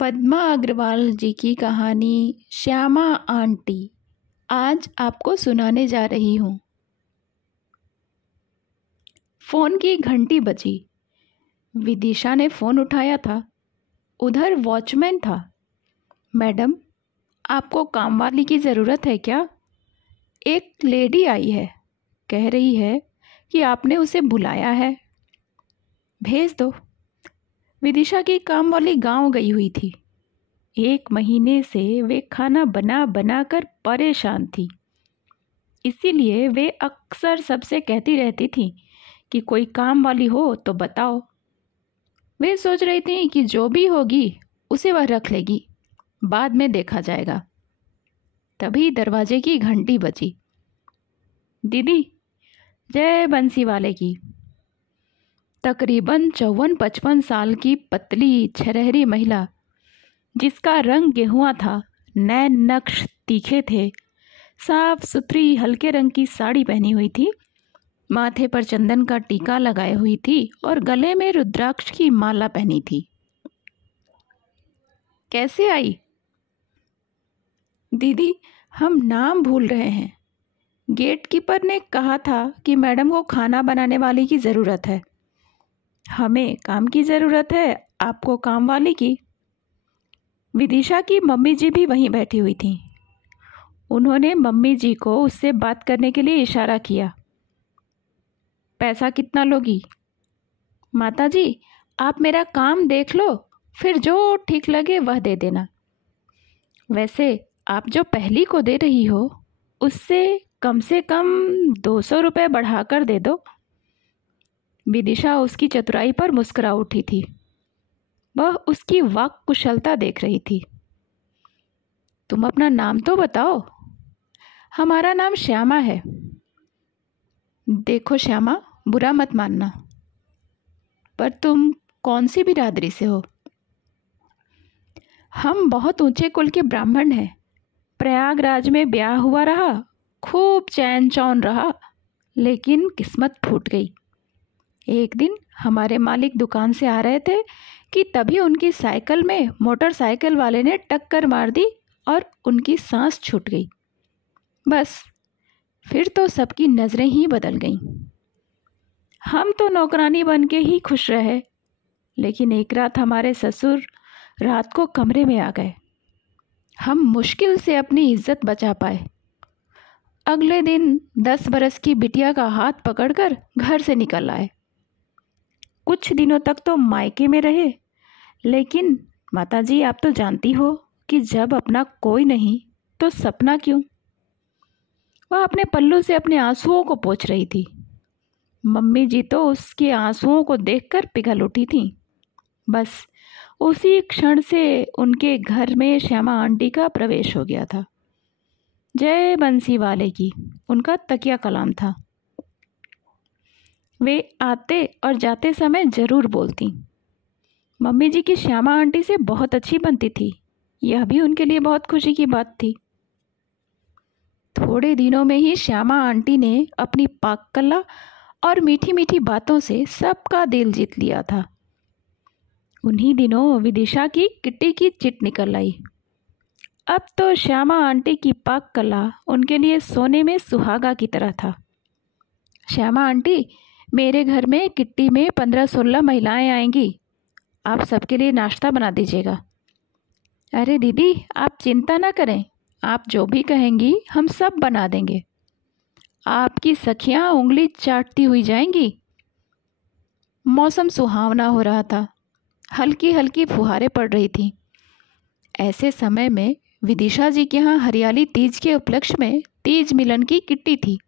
पद्मा अग्रवाल जी की कहानी श्यामा आंटी आज आपको सुनाने जा रही हूँ। फ़ोन की घंटी बजी। विदिशा ने फ़ोन उठाया था। उधर वॉचमैन था। मैडम, आपको कामवाली की ज़रूरत है क्या? एक लेडी आई है, कह रही है कि आपने उसे बुलाया है। भेज दो। विदिशा की कामवाली गांव गई हुई थी। 1 महीने से वे खाना बना बना कर परेशान थी। इसीलिए वे अक्सर सबसे कहती रहती थी कि कोई काम वाली हो तो बताओ। वे सोच रही थी कि जो भी होगी उसे वह रख लेगी, बाद में देखा जाएगा। तभी दरवाजे की घंटी बजी। दीदी, जय बंसी वाले की। तकरीबन 54-55 साल की पतली छरहरी महिला, जिसका रंग गेहुआ था, नैन नक्श तीखे थे, साफ सुथरी हल्के रंग की साड़ी पहनी हुई थी, माथे पर चंदन का टीका लगाए हुई थी और गले में रुद्राक्ष की माला पहनी थी। कैसे आई? दीदी, हम नाम भूल रहे हैं। गेट कीपर ने कहा था कि मैडम को खाना बनाने वाली की ज़रूरत है। हमें काम की ज़रूरत है, आपको काम वाली की। विदिशा की मम्मी जी भी वहीं बैठी हुई थीं। उन्होंने मम्मी जी को उससे बात करने के लिए इशारा किया। पैसा कितना लोगी? माताजी, आप मेरा काम देख लो, फिर जो ठीक लगे वह दे देना। वैसे आप जो पहली को दे रही हो उससे कम से कम 200 रुपये बढ़ाकर दे दो। विदिशा उसकी चतुराई पर मुस्कुरा उठी थी। वह उसकी वाक कुशलता देख रही थी। तुम अपना नाम तो बताओ। हमारा नाम श्यामा है। देखो श्यामा, बुरा मत मानना, पर तुम कौन सी बिरादरी से हो? हम बहुत ऊंचे कुल के ब्राह्मण हैं। प्रयागराज में ब्याह हुआ रहा, खूब चैन चौन रहा, लेकिन किस्मत फूट गई। एक दिन हमारे मालिक दुकान से आ रहे थे कि तभी उनकी साइकिल में मोटरसाइकिल वाले ने टक्कर मार दी और उनकी सांस छूट गई। बस फिर तो सबकी नज़रें ही बदल गईं। हम तो नौकरानी बन के ही खुश रहे, लेकिन एक रात हमारे ससुर रात को कमरे में आ गए। हम मुश्किल से अपनी इज्जत बचा पाए। अगले दिन 10 बरस की बिटिया का हाथ पकड़कर घर से निकल आए। कुछ दिनों तक तो मायके में रहे, लेकिन माताजी, आप तो जानती हो कि जब अपना कोई नहीं तो सपना क्यों? वह अपने पल्लू से अपने आंसुओं को पोंछ रही थी। मम्मी जी तो उसके आंसुओं को देखकर पिघल उठी थीं। बस उसी क्षण से उनके घर में श्यामा आंटी का प्रवेश हो गया था। जय बंसी वाले की उनका तकिया कलाम था। वे आते और जाते समय ज़रूर बोलती। मम्मी जी की श्यामा आंटी से बहुत अच्छी बनती थी। यह भी उनके लिए बहुत खुशी की बात थी। थोड़े दिनों में ही श्यामा आंटी ने अपनी पाक कला और मीठी मीठी बातों से सबका दिल जीत लिया था। उन्हीं दिनों विदिशा की किट्टी की चिट निकल आई। अब तो श्यामा आंटी की पाक कला उनके लिए सोने में सुहागा की तरह था। श्यामा आंटी, मेरे घर में किट्टी में 15-16 महिलाएं आएंगी। आप सबके लिए नाश्ता बना दीजिएगा। अरे दीदी, आप चिंता ना करें, आप जो भी कहेंगी हम सब बना देंगे। आपकी सखियां उंगली चाटती हुई जाएंगी। मौसम सुहावना हो रहा था। हल्की हल्की फुहारें पड़ रही थीं। ऐसे समय में विदिशा जी के यहाँ हरियाली तीज के उपलक्ष्य में तीज मिलन की किट्टी थी।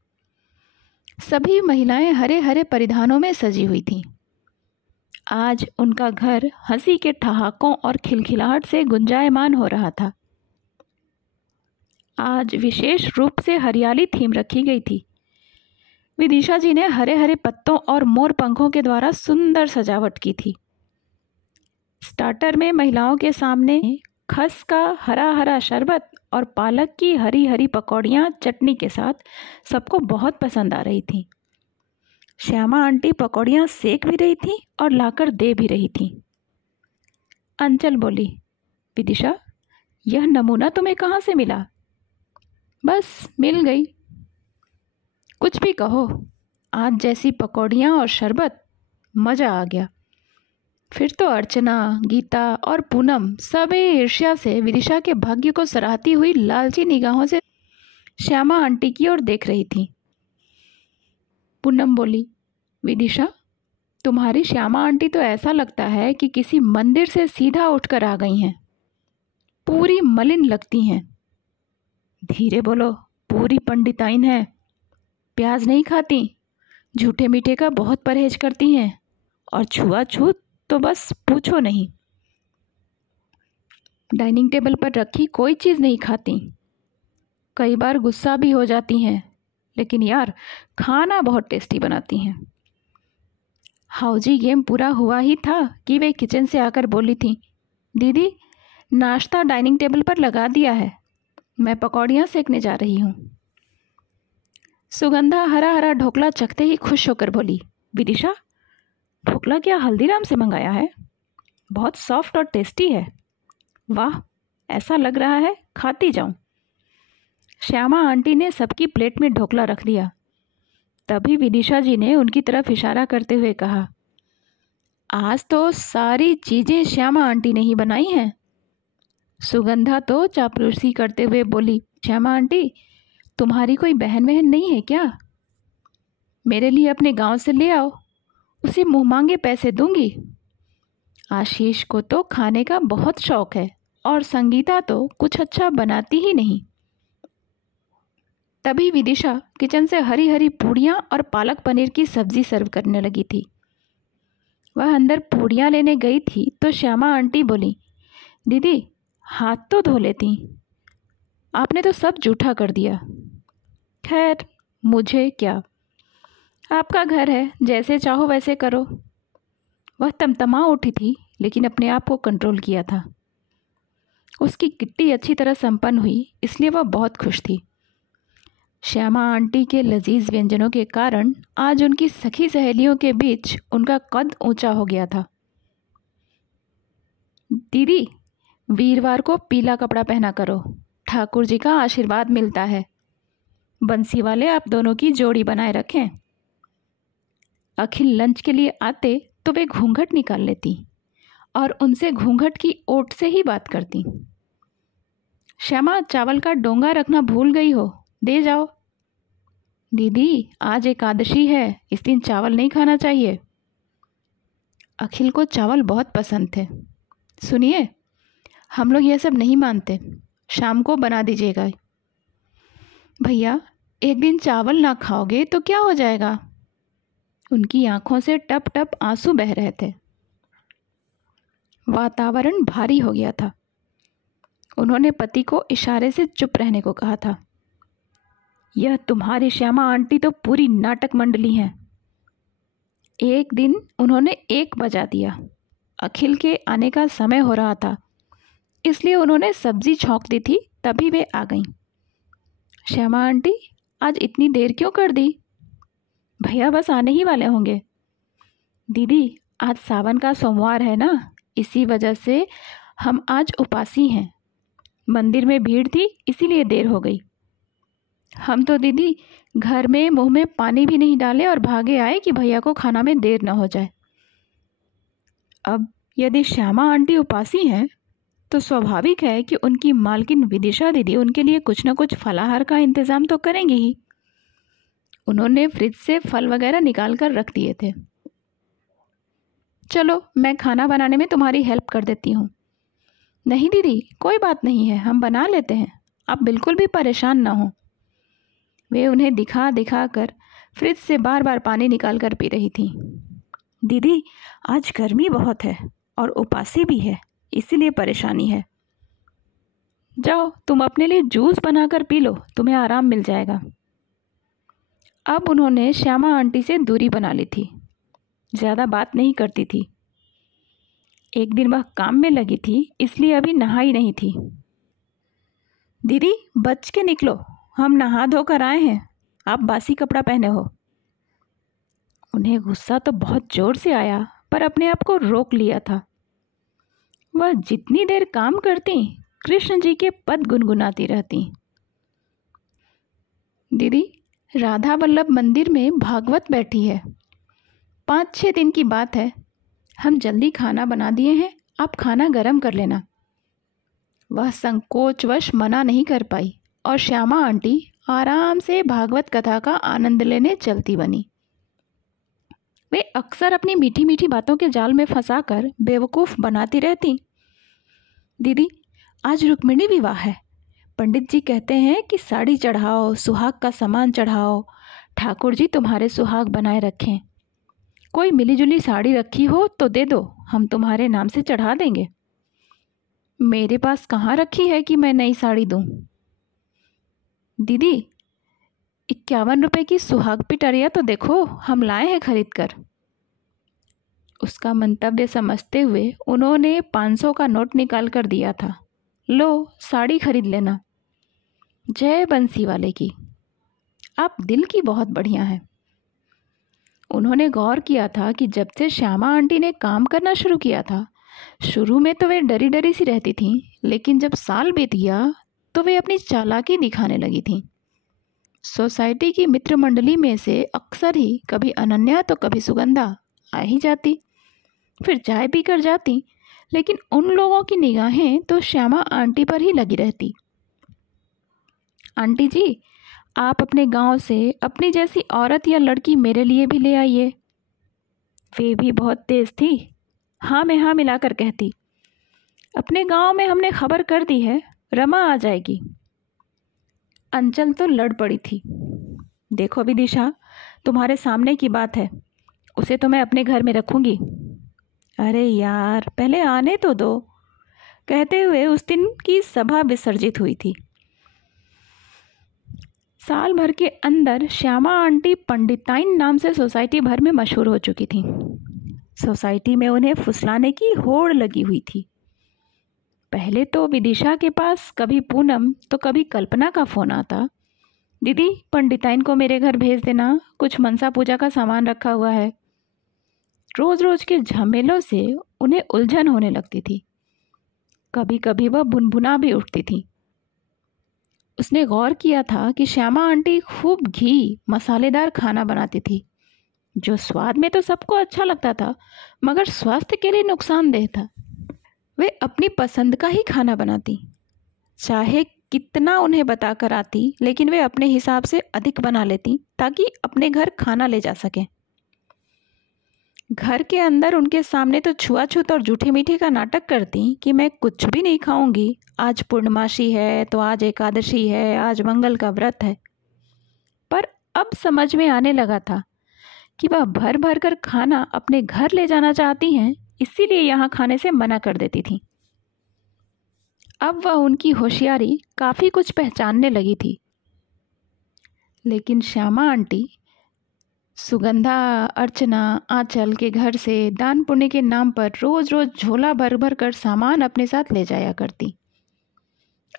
सभी महिलाएं हरे हरे परिधानों में सजी हुई थीं। आज उनका घर हंसी के ठहाकों और खिलखिलाहट से गुंजायमान हो रहा था। आज विशेष रूप से हरियाली थीम रखी गई थी। विदिशा जी ने हरे हरे पत्तों और मोर पंखों के द्वारा सुंदर सजावट की थी। स्टार्टर में महिलाओं के सामने खस का हरा हरा शरबत और पालक की हरी हरी पकौड़ियाँ चटनी के साथ सबको बहुत पसंद आ रही थीं। श्यामा आंटी पकौड़ियाँ सेक भी रही थीं और लाकर दे भी रही थीं। अंचल बोली, विदिशा, यह नमूना तुम्हें कहाँ से मिला? बस मिल गई। कुछ भी कहो, आज जैसी पकौड़ियाँ और शरबत, मज़ा आ गया। फिर तो अर्चना, गीता और पूनम सभी ईर्ष्या से विदिशा के भाग्य को सराहती हुई लालची निगाहों से श्यामा आंटी की ओर देख रही थी। पूनम बोली, विदिशा, तुम्हारी श्यामा आंटी तो ऐसा लगता है कि किसी मंदिर से सीधा उठकर आ गई हैं। पूरी मलिन लगती हैं। धीरे बोलो, पूरी पंडिताइन है। प्याज नहीं खाती, झूठे मीठे का बहुत परहेज करती हैं, और छुआछूत तो बस पूछो नहीं। डाइनिंग टेबल पर रखी कोई चीज़ नहीं खाती। कई बार गुस्सा भी हो जाती हैं, लेकिन यार खाना बहुत टेस्टी बनाती हैं। हाउजी गेम पूरा हुआ ही था कि वे किचन से आकर बोली थी, दीदी, नाश्ता डाइनिंग टेबल पर लगा दिया है, मैं पकौड़ियाँ सेकने जा रही हूँ। सुगंधा हरा हरा ढोकला चखते ही खुश होकर बोली, विदिशा, ढोकला क्या हल्दीराम से मंगाया है? बहुत सॉफ्ट और टेस्टी है। वाह, ऐसा लग रहा है खाती जाऊं। श्यामा आंटी ने सबकी प्लेट में ढोकला रख दिया। तभी विदिशा जी ने उनकी तरफ इशारा करते हुए कहा, आज तो सारी चीज़ें श्यामा आंटी ने ही बनाई हैं। सुगंधा तो चापलूसी करते हुए बोली, श्यामा आंटी, तुम्हारी कोई बहन नहीं है क्या? मेरे लिए अपने गांव से ले आओ, उसे मुँह मांगे पैसे दूंगी। आशीष को तो खाने का बहुत शौक है, और संगीता तो कुछ अच्छा बनाती ही नहीं। तभी विदिशा किचन से हरी हरी पूड़ियाँ और पालक पनीर की सब्जी सर्व करने लगी थी। वह अंदर पूड़ियाँ लेने गई थी तो श्यामा आंटी बोली, दीदी, हाथ तो धो लेती, आपने तो सब जूठा कर दिया। खैर, मुझे क्या, आपका घर है, जैसे चाहो वैसे करो। वह तमतमा उठी थी, लेकिन अपने आप को कंट्रोल किया था। उसकी किट्टी अच्छी तरह संपन्न हुई, इसलिए वह बहुत खुश थी। श्यामा आंटी के लजीज व्यंजनों के कारण आज उनकी सखी सहेलियों के बीच उनका कद ऊंचा हो गया था। दीदी, वीरवार को पीला कपड़ा पहना करो, ठाकुर जी का आशीर्वाद मिलता है। बंसी वाले आप दोनों की जोड़ी बनाए रखें। अखिल लंच के लिए आते तो वे घूंघट निकाल लेती और उनसे घूंघट की ओट से ही बात करती। श्यामा, चावल का डोंगा रखना भूल गई हो, दे जाओ। दीदी, आज एकादशी है, इस दिन चावल नहीं खाना चाहिए। अखिल को चावल बहुत पसंद थे। सुनिए, हम लोग यह सब नहीं मानते, शाम को बना दीजिएगा। भैया, एक दिन चावल ना खाओगे तो क्या हो जाएगा? उनकी आंखों से टप टप आंसू बह रहे थे। वातावरण भारी हो गया था। उन्होंने पति को इशारे से चुप रहने को कहा था। यह तुम्हारी श्यामा आंटी तो पूरी नाटक मंडली हैं। एक दिन उन्होंने 1 बजा दिया। अखिल के आने का समय हो रहा था, इसलिए उन्होंने सब्जी छौंक दी थी, तभी वे आ गईं। श्यामा आंटी, आज इतनी देर क्यों कर दी? भैया बस आने ही वाले होंगे। दीदी, आज सावन का सोमवार है ना, इसी वजह से हम आज उपासी हैं। मंदिर में भीड़ थी, इसीलिए देर हो गई। हम तो दीदी घर में मुंह में पानी भी नहीं डाले और भागे आए कि भैया को खाना में देर न हो जाए। अब यदि श्यामा आंटी उपासी हैं तो स्वाभाविक है कि उनकी मालकिन विदिशा दीदी उनके लिए कुछ न कुछ फलाहार का इंतज़ाम तो करेंगी ही। उन्होंने फ्रिज से फल वगैरह निकाल कर रख दिए थे। चलो, मैं खाना बनाने में तुम्हारी हेल्प कर देती हूँ। नहीं दीदी, कोई बात नहीं है, हम बना लेते हैं, आप बिल्कुल भी परेशान ना हो। वे उन्हें दिखा दिखा कर फ्रिज से बार बार पानी निकाल कर पी रही थी। दीदी, आज गर्मी बहुत है और उपासी भी है, इसीलिए परेशानी है। जाओ, तुम अपने लिए जूस बनाकर पी लो, तुम्हें आराम मिल जाएगा। अब उन्होंने श्यामा आंटी से दूरी बना ली थी। ज़्यादा बात नहीं करती थी। एक दिन वह काम में लगी थी, इसलिए अभी नहाई नहीं थी। दीदी, बच के निकलो, हम नहा धोकर आए हैं, आप बासी कपड़ा पहने हो। उन्हें गुस्सा तो बहुत ज़ोर से आया, पर अपने आप को रोक लिया था। वह जितनी देर काम करती कृष्ण जी के पद गुनगुनाती रहती। दीदी, राधा वल्लभ मंदिर में भागवत बैठी है। 5-6 दिन की बात है। हम जल्दी खाना बना दिए हैं, आप खाना गरम कर लेना। वह संकोचवश मना नहीं कर पाई और श्यामा आंटी आराम से भागवत कथा का आनंद लेने चलती बनी। वे अक्सर अपनी मीठी मीठी बातों के जाल में फंसाकर बेवकूफ़ बनाती रहती। दीदी, आज रुक्मिणी विवाह है। पंडित जी कहते हैं कि साड़ी चढ़ाओ, सुहाग का सामान चढ़ाओ, ठाकुर जी तुम्हारे सुहाग बनाए रखें। कोई मिलीजुली साड़ी रखी हो तो दे दो, हम तुम्हारे नाम से चढ़ा देंगे। मेरे पास कहाँ रखी है कि मैं नई साड़ी दूँ। दीदी, 51 रुपये की सुहाग पिटरिया तो देखो, हम लाए हैं खरीद कर। उसका मंतव्य समझते हुए उन्होंने 500 का नोट निकाल कर दिया था। लो, साड़ी खरीद लेना। जय बंसी वाले की, आप दिल की बहुत बढ़िया हैं। उन्होंने गौर किया था कि जब से श्यामा आंटी ने काम करना शुरू किया था, शुरू में तो वे डरी डरी सी रहती थीं, लेकिन जब साल बीत गया तो वे अपनी चालाकी दिखाने लगी थीं। सोसाइटी की मित्र मंडली में से अक्सर ही कभी अनन्या तो कभी सुगंधा आ ही जाती, फिर चाय पीकर जाती, लेकिन उन लोगों की निगाहें तो श्यामा आंटी पर ही लगी रहती। आंटी जी, आप अपने गांव से अपनी जैसी औरत या लड़की मेरे लिए भी ले आइए। वे भी बहुत तेज थी, हाँ में हाँ मिलाकर कहती। अपने गांव में हमने खबर कर दी है, रमा आ जाएगी। अंचल तो लड़ पड़ी थी। देखो विदिशा, तुम्हारे सामने की बात है, उसे तो मैं अपने घर में रखूंगी। अरे यार, पहले आने तो दो, कहते हुए उस दिन की सभा विसर्जित हुई थी। साल भर के अंदर श्यामा आंटी पंडिताइन नाम से सोसाइटी भर में मशहूर हो चुकी थी। सोसाइटी में उन्हें फुसलाने की होड़ लगी हुई थी। पहले तो विदिशा के पास कभी पूनम तो कभी कल्पना का फ़ोन आता। दीदी, पंडिताइन को मेरे घर भेज देना, कुछ मनसा पूजा का सामान रखा हुआ है। रोज़ रोज़ के झमेलों से उन्हें उलझन होने लगती थी। कभी कभी वह भुनभुना भी उठती थी। उसने गौर किया था कि श्यामा आंटी खूब घी मसालेदार खाना बनाती थी, जो स्वाद में तो सबको अच्छा लगता था, मगर स्वास्थ्य के लिए नुकसानदेह था। वे अपनी पसंद का ही खाना बनाती, चाहे कितना उन्हें बताकर आती, लेकिन वे अपने हिसाब से अधिक बना लेती ताकि अपने घर खाना ले जा सकें। घर के अंदर उनके सामने तो छुआछूत और जूठे मीठे का नाटक करती कि मैं कुछ भी नहीं खाऊंगी, आज पूर्णमासी है तो आज एकादशी है, आज मंगल का व्रत है। पर अब समझ में आने लगा था कि वह भर भर कर खाना अपने घर ले जाना चाहती हैं, इसीलिए यहाँ खाने से मना कर देती थी। अब वह उनकी होशियारी काफ़ी कुछ पहचानने लगी थी। लेकिन श्यामा आंटी सुगंधा, अर्चना, आंचल के घर से दान पुण्य के नाम पर रोज़ रोज़ झोला भर भर कर सामान अपने साथ ले जाया करती।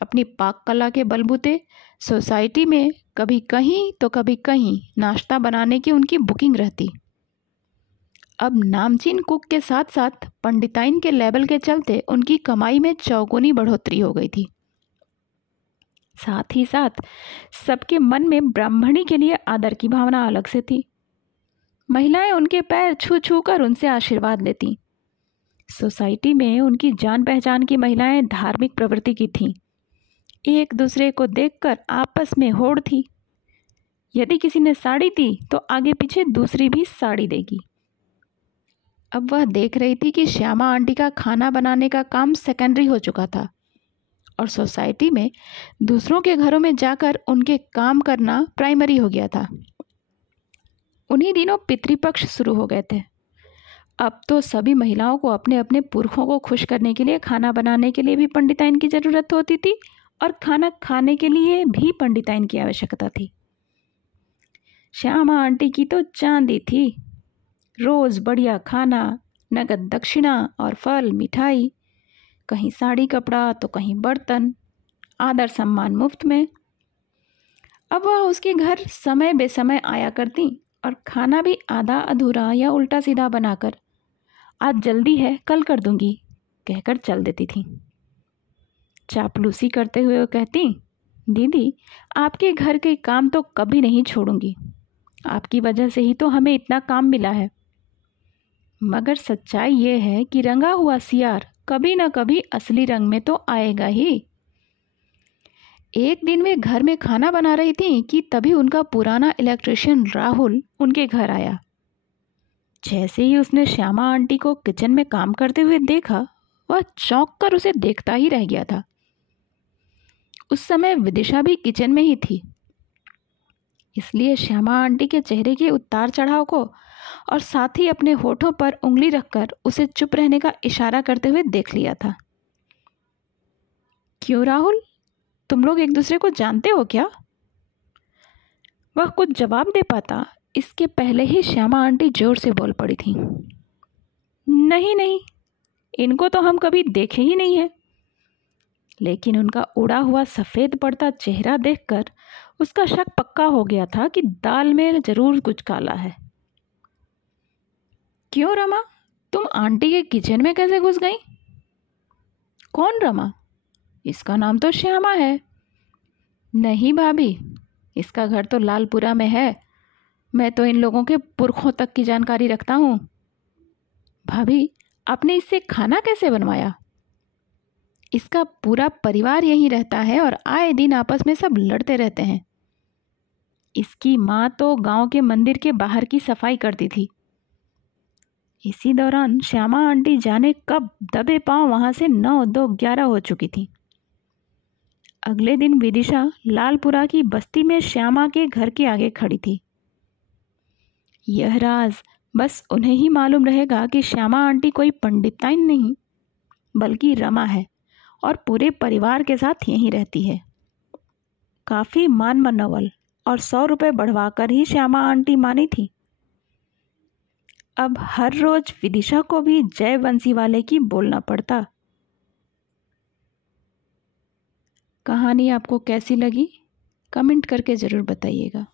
अपनी पाक कला के बलबूते सोसाइटी में कभी कहीं तो कभी कहीं नाश्ता बनाने की उनकी बुकिंग रहती। अब नामचीन कुक के साथ साथ पंडिताइन के लेवल के चलते उनकी कमाई में चौगुनी बढ़ोतरी हो गई थी। साथ ही साथ सबके मन में ब्राह्मणी के लिए आदर की भावना अलग से थी। महिलाएं उनके पैर छू छू कर उनसे आशीर्वाद लेती। सोसाइटी में उनकी जान पहचान की महिलाएं धार्मिक प्रवृत्ति की थीं। एक दूसरे को देखकर आपस में होड़ थी। यदि किसी ने साड़ी दी तो आगे पीछे दूसरी भी साड़ी देगी। अब वह देख रही थी कि श्यामा आंटी का खाना बनाने का काम सेकेंडरी हो चुका था और सोसाइटी में दूसरों के घरों में जाकर उनके काम करना प्राइमरी हो गया था। उन्हीं दिनों पितृपक्ष शुरू हो गए थे। अब तो सभी महिलाओं को अपने अपने पुरखों को खुश करने के लिए खाना बनाने के लिए भी पंडिताइन की ज़रूरत होती थी और खाना खाने के लिए भी पंडिताइन की आवश्यकता थी। श्यामा आंटी की तो चांदी थी। रोज़ बढ़िया खाना, नगद दक्षिणा और फल मिठाई, कहीं साड़ी कपड़ा तो कहीं बर्तन, आदर सम्मान मुफ्त में। अब वह उसके घर समय बेसमय आया करती और खाना भी आधा अधूरा या उल्टा सीधा बनाकर, आज जल्दी है कल कर दूंगी, कहकर चल देती थीं। चापलूसी करते हुए वो कहती, दीदी आपके घर के काम तो कभी नहीं छोड़ूंगी, आपकी वजह से ही तो हमें इतना काम मिला है। मगर सच्चाई ये है कि रंगा हुआ सियार कभी ना कभी असली रंग में तो आएगा ही। एक दिन वे घर में खाना बना रही थीं कि तभी उनका पुराना इलेक्ट्रिशियन राहुल उनके घर आया। जैसे ही उसने श्यामा आंटी को किचन में काम करते हुए देखा, वह चौंक कर उसे देखता ही रह गया था। उस समय विदिशा भी किचन में ही थी, इसलिए श्यामा आंटी के चेहरे के उतार चढ़ाव को और साथ ही अपने होठों पर उंगली रखकर उसे चुप रहने का इशारा करते हुए देख लिया था। क्यों राहुल, तुम लोग एक दूसरे को जानते हो क्या? वह कुछ जवाब दे पाता इसके पहले ही श्यामा आंटी जोर से बोल पड़ी थी, नहीं नहीं, इनको तो हम कभी देखे ही नहीं है। लेकिन उनका उड़ा हुआ सफ़ेद पड़ता चेहरा देखकर उसका शक पक्का हो गया था कि दाल में जरूर कुछ काला है। क्यों रमा, तुम आंटी के किचन में कैसे घुस गई? कौन रमा? इसका नाम तो श्यामा है। नहीं भाभी, इसका घर तो लालपुरा में है। मैं तो इन लोगों के पुरखों तक की जानकारी रखता हूँ। भाभी, आपने इससे खाना कैसे बनवाया? इसका पूरा परिवार यहीं रहता है और आए दिन आपस में सब लड़ते रहते हैं। इसकी माँ तो गांव के मंदिर के बाहर की सफाई करती थी। इसी दौरान श्यामा आंटी जाने कब दबे पांव वहां से 9-2-11 हो चुकी थी। अगले दिन विदिशा लालपुरा की बस्ती में श्यामा के घर के आगे खड़ी थी। यह राज बस उन्हें ही मालूम रहेगा कि श्यामा आंटी कोई पंडिताइन नहीं बल्कि रमा है और पूरे परिवार के साथ यहीं रहती है। काफ़ी मान मनोवल और 100 रुपये बढ़वाकर ही श्यामा आंटी मानी थी। अब हर रोज विदिशा को भी जय बंसी वाले की बोलना पड़ता। कहानी आपको कैसी लगी कमेंट करके ज़रूर बताइएगा।